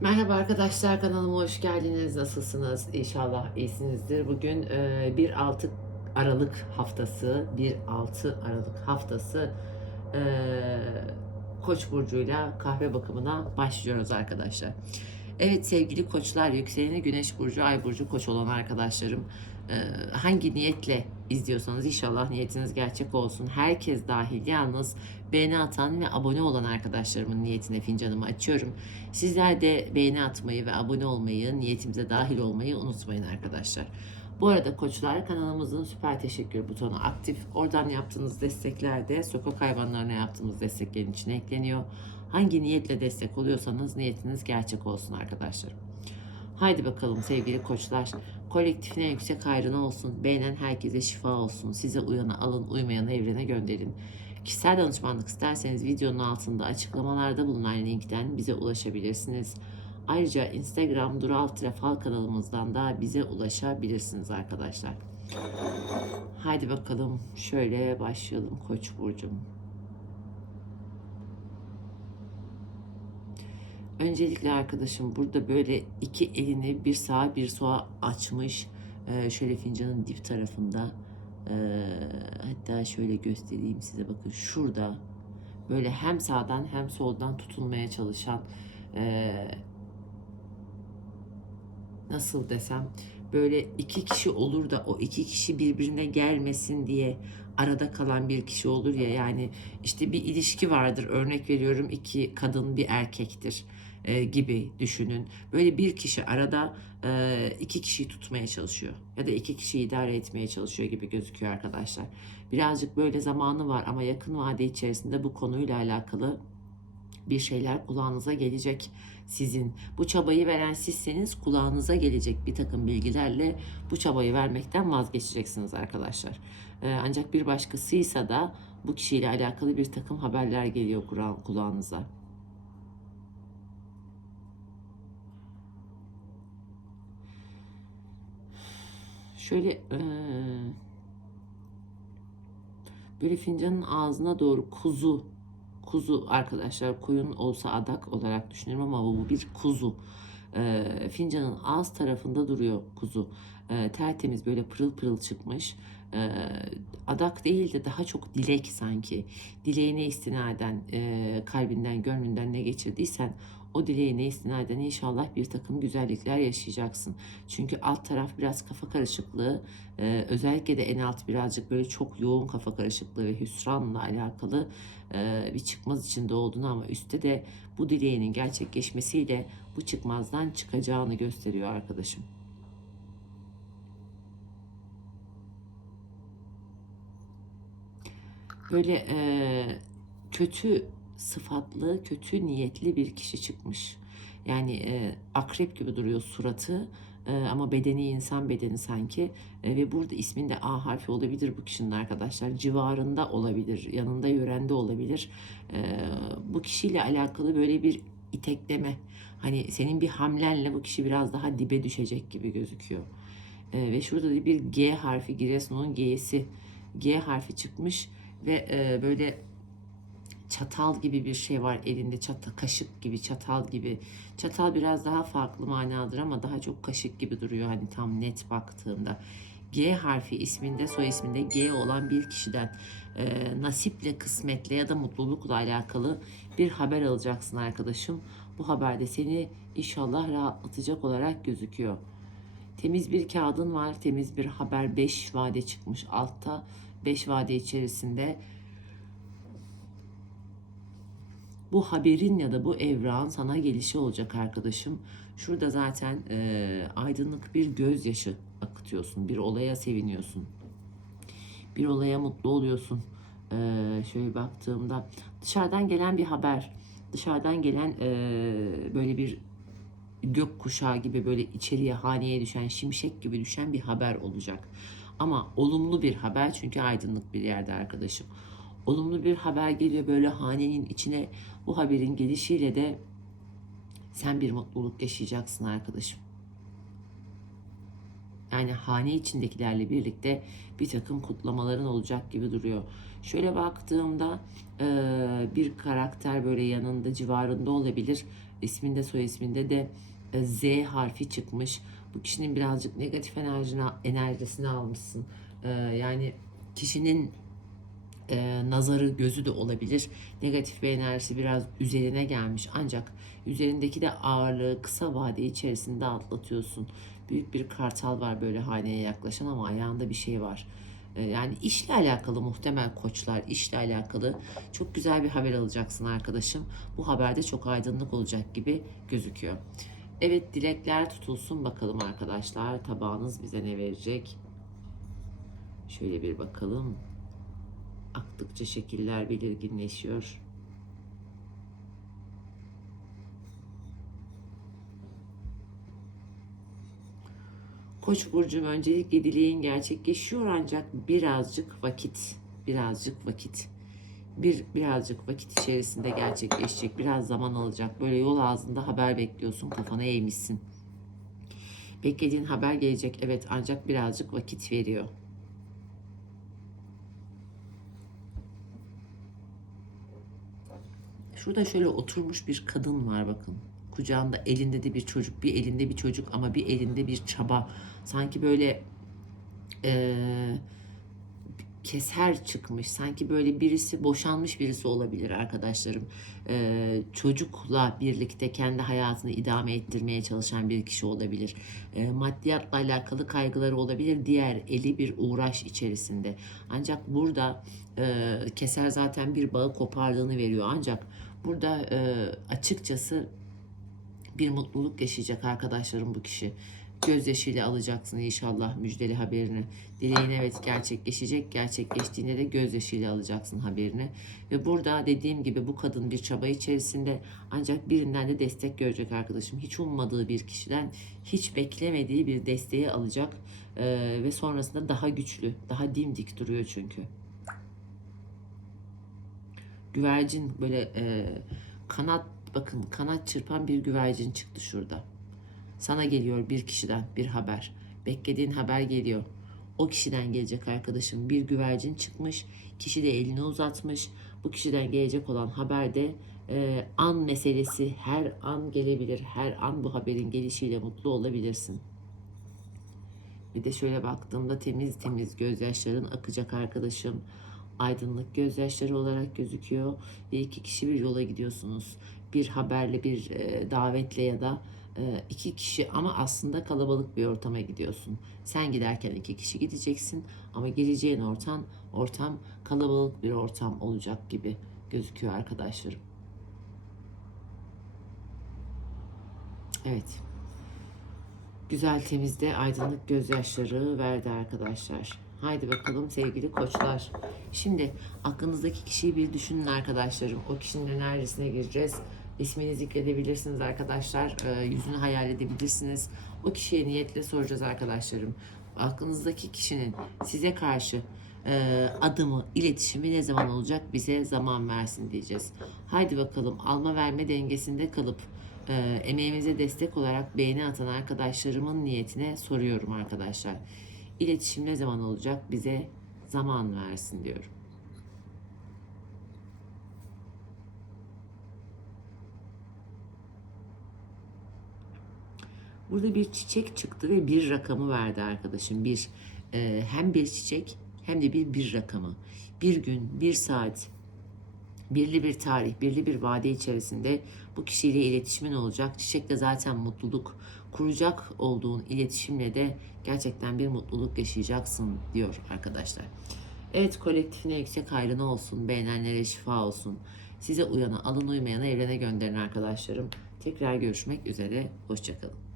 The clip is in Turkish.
Merhaba arkadaşlar kanalıma hoş geldiniz. Nasılsınız? İnşallah iyisinizdir. Bugün e, 1-6 Aralık haftası, 1-6 Aralık haftası e, Koç burcuyla kahve bakımına başlıyoruz arkadaşlar. Evet sevgili koçlar, yükseleni Güneş burcu, Ay burcu Koç olan arkadaşlarım, e, hangi niyetle izliyorsanız inşallah niyetiniz gerçek olsun. Herkes dahil yalnız beğeni atan ve abone olan arkadaşlarımın niyetine fincanımı açıyorum. Sizler de beğeni atmayı ve abone olmayı, niyetimize dahil olmayı unutmayın arkadaşlar. Bu arada koçlar kanalımızın süper teşekkür butonu aktif. Oradan yaptığınız destekler de sokak hayvanlarına yaptığımız desteklerin içine ekleniyor. Hangi niyetle destek oluyorsanız niyetiniz gerçek olsun arkadaşlar. Haydi bakalım sevgili koçlar. Kolektifine yüksek hayrına olsun. Beğenen herkese şifa olsun. Size uyanı alın, uymayanı evrene gönderin. Kişisel danışmanlık isterseniz videonun altında açıklamalarda bulunan linkten bize ulaşabilirsiniz. Ayrıca Instagram Dural Trafal kanalımızdan da bize ulaşabilirsiniz arkadaşlar. Haydi bakalım şöyle başlayalım Koç burcum. Öncelikle arkadaşım burada böyle iki elini bir sağa bir sola açmış. Ee, şöyle fincanın dip tarafında. Ee, hatta şöyle göstereyim size bakın şurada. Böyle hem sağdan hem soldan tutunmaya çalışan ee, nasıl desem böyle iki kişi olur da o iki kişi birbirine gelmesin diye arada kalan bir kişi olur ya yani işte bir ilişki vardır örnek veriyorum iki kadın bir erkektir e, gibi düşünün. Böyle bir kişi arada e, iki kişiyi tutmaya çalışıyor ya da iki kişiyi idare etmeye çalışıyor gibi gözüküyor arkadaşlar. Birazcık böyle zamanı var ama yakın vade içerisinde bu konuyla alakalı bir şeyler kulağınıza gelecek sizin. Bu çabayı veren sizseniz kulağınıza gelecek bir takım bilgilerle bu çabayı vermekten vazgeçeceksiniz arkadaşlar. Ee, ancak bir başkasıysa da bu kişiyle alakalı bir takım haberler geliyor kulağınıza. Şöyle ee, böyle fincanın ağzına doğru kuzu kuzu arkadaşlar koyun olsa adak olarak düşünüyorum ama bu bir kuzu. E, fincanın ağız tarafında duruyor kuzu. E, tertemiz böyle pırıl pırıl çıkmış. E, adak değil de daha çok dilek sanki. Dileğine istinaden e, kalbinden gönlünden ne geçirdiysen o dileğine istinaden inşallah bir takım güzellikler yaşayacaksın. Çünkü alt taraf biraz kafa karışıklığı, e, özellikle de en alt birazcık böyle çok yoğun kafa karışıklığı ve hüsranla alakalı e, bir çıkmaz içinde olduğunu ama üstte de bu dileğinin gerçekleşmesiyle bu çıkmazdan çıkacağını gösteriyor arkadaşım. Böyle e, kötü sıfatlı, kötü niyetli bir kişi çıkmış. Yani e, akrep gibi duruyor suratı e, ama bedeni insan bedeni sanki e, ve burada isminde A harfi olabilir bu kişinin arkadaşlar. Civarında olabilir, yanında yörende olabilir. E, bu kişiyle alakalı böyle bir itekleme. Hani senin bir hamlenle bu kişi biraz daha dibe düşecek gibi gözüküyor. E, ve şurada da bir G harfi Giresun'un G'si G harfi çıkmış ve e, böyle çatal gibi bir şey var elinde çatal kaşık gibi çatal gibi. Çatal biraz daha farklı manadır ama daha çok kaşık gibi duruyor hani tam net baktığında. G harfi isminde soy isminde G olan bir kişiden e, nasiple kısmetle ya da mutlulukla alakalı bir haber alacaksın arkadaşım. Bu haberde seni inşallah rahatlatacak olarak gözüküyor. Temiz bir kağıdın var temiz bir haber 5 vade çıkmış altta. 5 vade içerisinde bu haberin ya da bu evran sana gelişi olacak arkadaşım. Şurada zaten e, aydınlık bir gözyaşı akıtıyorsun. Bir olaya seviniyorsun. Bir olaya mutlu oluyorsun. E, şöyle baktığımda dışarıdan gelen bir haber. Dışarıdan gelen e, böyle bir gök kuşağı gibi böyle içeriye haneye düşen şimşek gibi düşen bir haber olacak. Ama olumlu bir haber çünkü aydınlık bir yerde arkadaşım olumlu bir haber geliyor böyle hanenin içine. Bu haberin gelişiyle de sen bir mutluluk yaşayacaksın arkadaşım. Yani hane içindekilerle birlikte bir takım kutlamaların olacak gibi duruyor. Şöyle baktığımda bir karakter böyle yanında civarında olabilir. isminde soy isminde de e, Z harfi çıkmış. Bu kişinin birazcık negatif enerjini, enerjisini almışsın. E, yani kişinin e, nazarı gözü de olabilir. Negatif bir enerjisi biraz üzerine gelmiş ancak üzerindeki de ağırlığı kısa vade içerisinde atlatıyorsun. Büyük bir kartal var böyle haneye yaklaşan ama ayağında bir şey var. E, yani işle alakalı muhtemel koçlar, işle alakalı çok güzel bir haber alacaksın arkadaşım. Bu haberde çok aydınlık olacak gibi gözüküyor. Evet dilekler tutulsun bakalım arkadaşlar. Tabağınız bize ne verecek? Şöyle bir bakalım. Aktıkça şekiller belirginleşiyor. Koç burcum öncelikle dileğin gerçekleşiyor ancak birazcık vakit, birazcık vakit. Bir birazcık vakit içerisinde gerçekleşecek. Biraz zaman alacak. Böyle yol ağzında haber bekliyorsun. Kafana eğmişsin. Beklediğin haber gelecek. Evet ancak birazcık vakit veriyor. Şurada şöyle oturmuş bir kadın var bakın. Kucağında elinde de bir çocuk, bir elinde bir çocuk ama bir elinde bir çaba. Sanki böyle eee, keser çıkmış. Sanki böyle birisi boşanmış birisi olabilir arkadaşlarım. Eee, çocukla birlikte kendi hayatını idame ettirmeye çalışan bir kişi olabilir. Eee, maddiyatla alakalı kaygıları olabilir. Diğer eli bir uğraş içerisinde. Ancak burada eee, keser zaten bir bağı kopardığını veriyor. Ancak burada eee, açıkçası bir mutluluk yaşayacak arkadaşlarım bu kişi. Gözyaşıyla alacaksın inşallah müjdeli haberini. Dileğin evet gerçekleşecek. Gerçekleştiğinde de gözyaşıyla alacaksın haberini. Ve burada dediğim gibi bu kadın bir çaba içerisinde ancak birinden de destek görecek arkadaşım. Hiç ummadığı bir kişiden hiç beklemediği bir desteği alacak. Ee, ve sonrasında daha güçlü, daha dimdik duruyor çünkü. Güvercin böyle e, kanat bakın kanat çırpan bir güvercin çıktı şurada. Sana geliyor bir kişiden bir haber. Beklediğin haber geliyor. O kişiden gelecek arkadaşım. Bir güvercin çıkmış. Kişi de elini uzatmış. Bu kişiden gelecek olan haberde e, an meselesi her an gelebilir. Her an bu haberin gelişiyle mutlu olabilirsin. Bir de şöyle baktığımda temiz temiz gözyaşların akacak arkadaşım. Aydınlık gözyaşları olarak gözüküyor. Ve iki kişi bir yola gidiyorsunuz. Bir haberle, bir e, davetle ya da iki kişi ama aslında kalabalık bir ortama gidiyorsun. Sen giderken iki kişi gideceksin ama geleceğin ortam, ortam kalabalık bir ortam olacak gibi gözüküyor arkadaşlarım. Evet. Güzel temizde aydınlık gözyaşları verdi arkadaşlar. Haydi bakalım sevgili koçlar. Şimdi aklınızdaki kişiyi bir düşünün arkadaşlarım. O kişinin enerjisine gireceğiz. İsmini zikredebilirsiniz arkadaşlar. Ee, yüzünü hayal edebilirsiniz. O kişiye niyetle soracağız arkadaşlarım. Aklınızdaki kişinin size karşı e, adımı, iletişimi ne zaman olacak bize zaman versin diyeceğiz. Haydi bakalım alma verme dengesinde kalıp e, emeğimize destek olarak beğeni atan arkadaşlarımın niyetine soruyorum arkadaşlar. İletişim ne zaman olacak bize zaman versin diyorum. Burada bir çiçek çıktı ve bir rakamı verdi arkadaşım. Bir e, hem bir çiçek hem de bir bir rakamı. Bir gün, bir saat, birli bir tarih, birli bir vade içerisinde bu kişiyle iletişimin olacak. Çiçekle zaten mutluluk kuracak olduğun iletişimle de gerçekten bir mutluluk yaşayacaksın diyor arkadaşlar. Evet kolektifine yüksek hayrına olsun, beğenenlere şifa olsun. Size uyanı alın uymayanı evrene gönderin arkadaşlarım. Tekrar görüşmek üzere, hoşçakalın.